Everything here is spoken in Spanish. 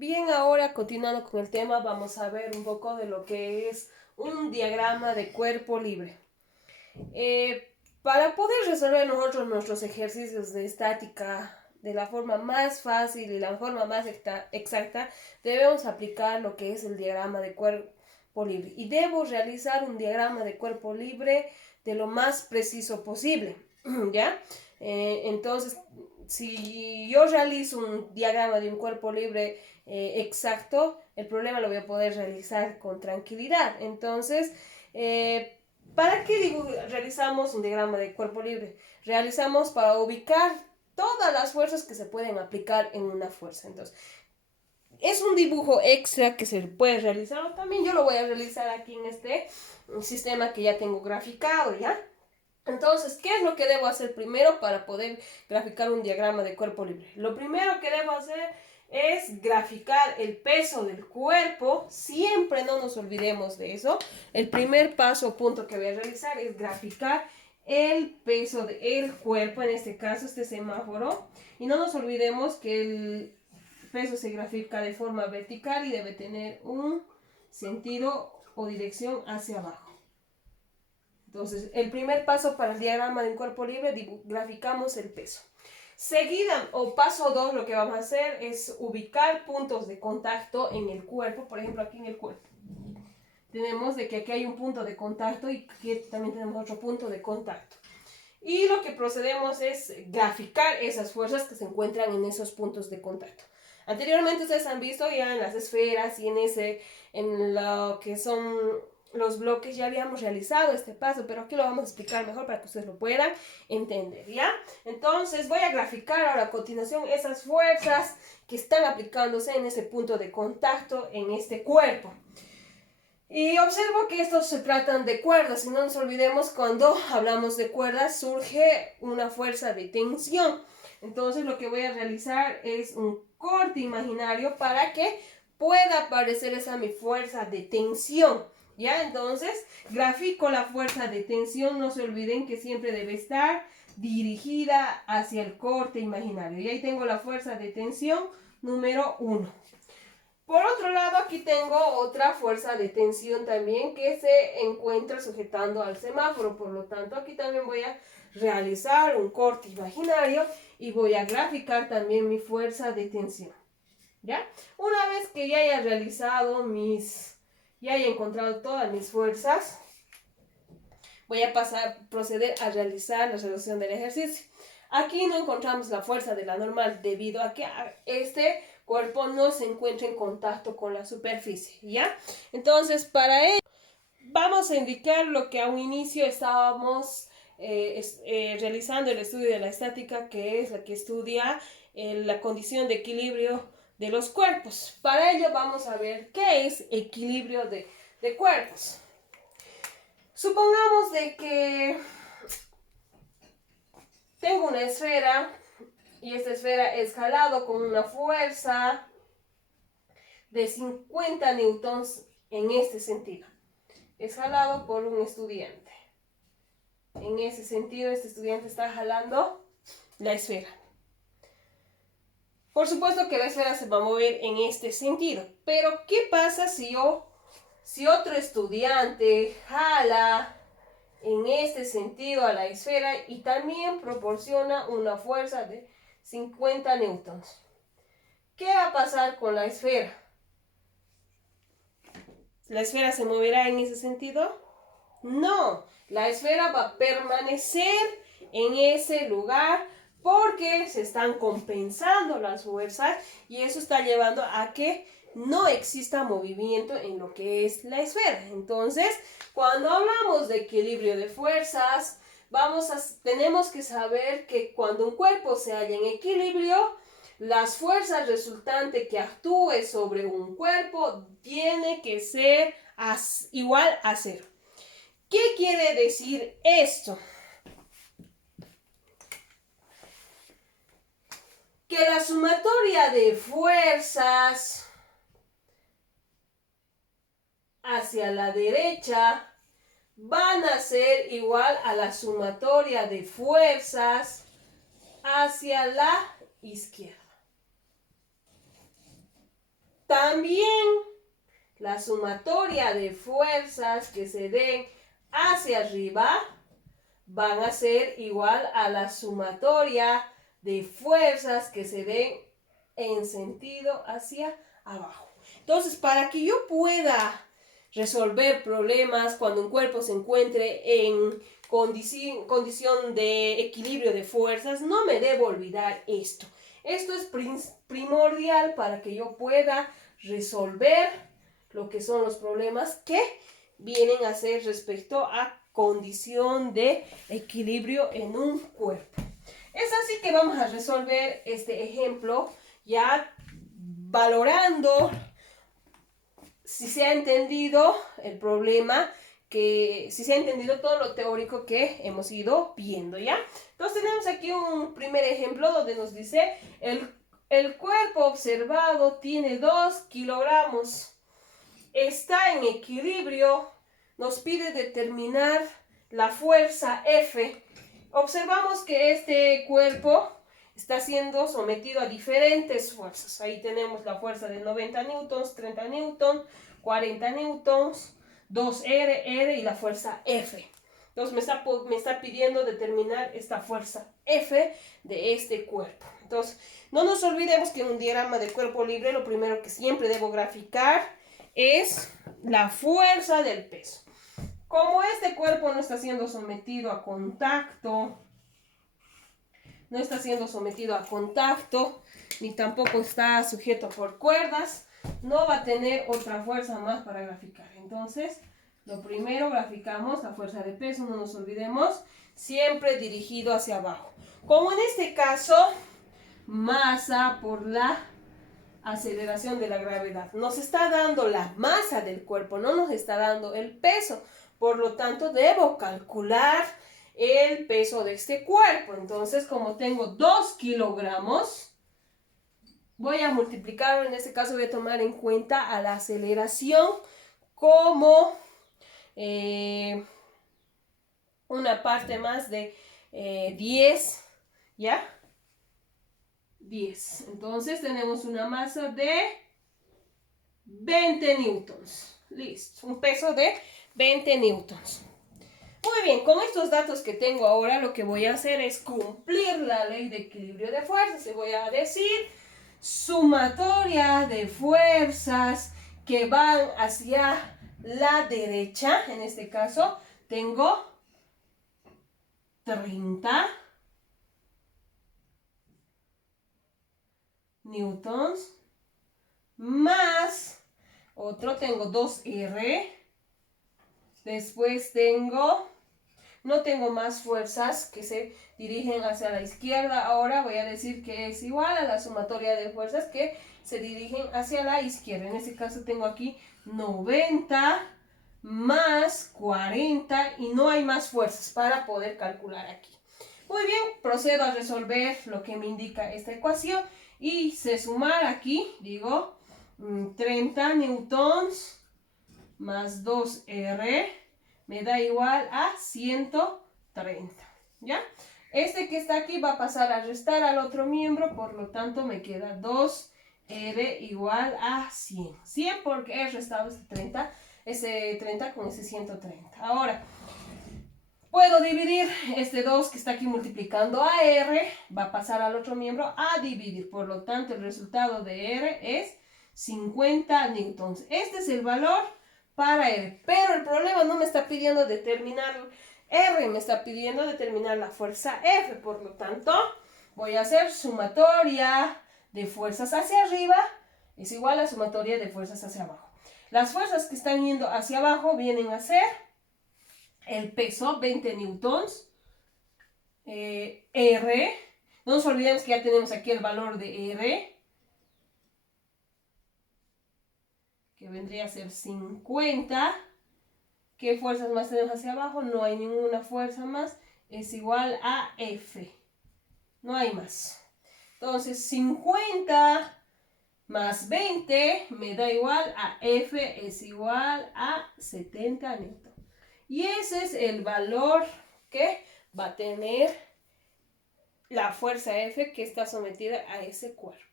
Bien, ahora continuando con el tema, vamos a ver un poco de lo que es un diagrama de cuerpo libre. Para poder resolver nosotros nuestros ejercicios de estática de la forma más fácil y la forma más exacta, debemos aplicar lo que es el diagrama de cuerpo libre. Y debo realizar un diagrama de cuerpo libre de lo más preciso posible, ¿ya? Entonces, si yo realizo un diagrama de un cuerpo libre exacto, el problema lo voy a poder realizar con tranquilidad. Entonces, ¿para qué digo realizamos un diagrama de cuerpo libre? Realizamos para ubicar todas las fuerzas que se pueden aplicar en una fuerza. Entonces, es un dibujo extra que se puede realizar, o también yo lo voy a realizar aquí en este sistema que ya tengo graficado, ¿ya? Entonces, ¿qué es lo que debo hacer primero para poder graficar un diagrama de cuerpo libre? Lo primero que debo hacer es graficar el peso del cuerpo. Siempre no nos olvidemos de eso. El primer paso o punto que voy a realizar es graficar el peso del cuerpo, en este caso este semáforo. Y no nos olvidemos que el peso se grafica de forma vertical y debe tener un sentido o dirección hacia abajo. Entonces, el primer paso para el diagrama de un cuerpo libre, graficamos el peso. Seguida, o paso 2, lo que vamos a hacer es ubicar puntos de contacto en el cuerpo, por ejemplo, aquí en el cuerpo. Tenemos de que aquí hay un punto de contacto y aquí también tenemos otro punto de contacto. Y lo que procedemos es graficar esas fuerzas que se encuentran en esos puntos de contacto. Anteriormente ustedes han visto ya en las esferas y en lo que son los bloques, ya habíamos realizado este paso, pero aquí lo vamos a explicar mejor para que ustedes lo puedan entender, ¿ya? Entonces voy a graficar ahora a continuación esas fuerzas que están aplicándose en ese punto de contacto en este cuerpo. Y observo que estos se tratan de cuerdas, y no nos olvidemos cuando hablamos de cuerdas surge una fuerza de tensión. Entonces lo que voy a realizar es un corte imaginario para que pueda aparecer esa mi fuerza de tensión. ¿Ya? Entonces grafico la fuerza de tensión, no se olviden que siempre debe estar dirigida hacia el corte imaginario. Y ahí tengo la fuerza de tensión número 1. Por otro lado, aquí tengo otra fuerza de tensión también que se encuentra sujetando al semáforo. Por lo tanto, aquí también voy a realizar un corte imaginario y voy a graficar también mi fuerza de tensión. ¿Ya? Una vez que ya haya realizado ya haya encontrado todas mis fuerzas, voy a proceder a realizar la resolución del ejercicio. Aquí no encontramos la fuerza de la normal debido a que este cuerpo no se encuentra en contacto con la superficie, ¿ya? Entonces, para ello, vamos a indicar lo que a un inicio estábamos realizando el estudio de la estática, que es la que estudia la condición de equilibrio de los cuerpos. Para ello vamos a ver qué es equilibrio de cuerpos. Supongamos de que tengo una esfera y esta esfera es jalado con una fuerza de 50 newtons en este sentido. Es jalado por un estudiante. En ese sentido, este estudiante está jalando la esfera. Por supuesto que la esfera se va a mover en este sentido. Pero, ¿qué pasa si otro estudiante jala en este sentido a la esfera y también proporciona una fuerza de 50 newtons? ¿Qué va a pasar con la esfera? ¿La esfera se moverá en ese sentido? No, la esfera va a permanecer en ese lugar porque se están compensando las fuerzas y eso está llevando a que no exista movimiento en lo que es la esfera. Entonces, cuando hablamos de equilibrio de fuerzas, tenemos que saber que cuando un cuerpo se halla en equilibrio, las fuerzas resultantes que actúe sobre un cuerpo tiene que ser igual a cero. ¿Qué quiere decir esto? Que la sumatoria de fuerzas hacia la derecha van a ser igual a la sumatoria de fuerzas hacia la izquierda. también la sumatoria de fuerzas que se den hacia arriba van a ser igual a la sumatoria de fuerzas que se den en sentido hacia abajo. Entonces, para que yo pueda resolver problemas cuando un cuerpo se encuentre en condición de equilibrio de fuerzas, no me debo olvidar esto. Esto es primordial para que yo pueda resolver lo que son los problemas que vienen a ser respecto a condición de equilibrio en un cuerpo. Es así que vamos a resolver este ejemplo ya valorando si se ha entendido el problema, si se ha entendido todo lo teórico que hemos ido viendo, ¿ya? Entonces tenemos aquí un primer ejemplo donde nos dice el cuerpo observado tiene 2 kilogramos, está en equilibrio, nos pide determinar la fuerza F. Observamos que este cuerpo está siendo sometido a diferentes fuerzas. Ahí tenemos la fuerza de 90 newtons, 30 newtons, 40 newtons, 2R, R y la fuerza F. Entonces me está pidiendo determinar esta fuerza F de este cuerpo. Entonces, no nos olvidemos que en un diagrama de cuerpo libre lo primero que siempre debo graficar es la fuerza del peso. Como este cuerpo no está siendo sometido a contacto, ni tampoco está sujeto por cuerdas, no va a tener otra fuerza más para graficar. Entonces, lo primero graficamos la fuerza de peso, no nos olvidemos, siempre dirigido hacia abajo. Como en este caso, masa por la aceleración de la gravedad. Nos está dando la masa del cuerpo, no nos está dando el peso. Por lo tanto, debo calcular el peso de este cuerpo. Entonces, como tengo 2 kilogramos, voy a multiplicarlo. En este caso voy a tomar en cuenta a la aceleración como una parte más de 10, ¿ya? 10. Entonces tenemos una masa de 20 newtons. Listo. Un peso de 20 newtons. Muy bien, con estos datos que tengo ahora, lo que voy a hacer es cumplir la ley de equilibrio de fuerzas. Y voy a decir sumatoria de fuerzas que van hacia la derecha. En este caso, tengo 30 newtons más otro, tengo 2R. Después no tengo más fuerzas que se dirigen hacia la izquierda. Ahora voy a decir que es igual a la sumatoria de fuerzas que se dirigen hacia la izquierda. En este caso tengo aquí 90 más 40 y no hay más fuerzas para poder calcular aquí. Muy bien, procedo a resolver lo que me indica esta ecuación y sé sumar aquí, digo, 30 newtons más 2R me da igual a 130, ¿ya? Este que está aquí va a pasar a restar al otro miembro, por lo tanto me queda 2R igual a 100. 100 porque he restado ese 30 con ese 130. Ahora, puedo dividir este 2 que está aquí multiplicando a R, va a pasar al otro miembro a dividir. Por lo tanto, el resultado de R es 50 newtons. Este es el valor para R. Pero el problema no me está pidiendo determinar R, me está pidiendo determinar la fuerza F. Por lo tanto, voy a hacer sumatoria de fuerzas hacia arriba es igual a sumatoria de fuerzas hacia abajo. Las fuerzas que están yendo hacia abajo vienen a ser el peso, 20 newtons, R. No nos olvidemos que ya tenemos aquí el valor de R, que vendría a ser 50. ¿Qué fuerzas más tenemos hacia abajo? No hay ninguna fuerza más. Es igual a F. No hay más. Entonces, 50 más 20 me da igual a F es igual a 70 newton. Y ese es el valor que va a tener la fuerza F que está sometida a ese cuerpo.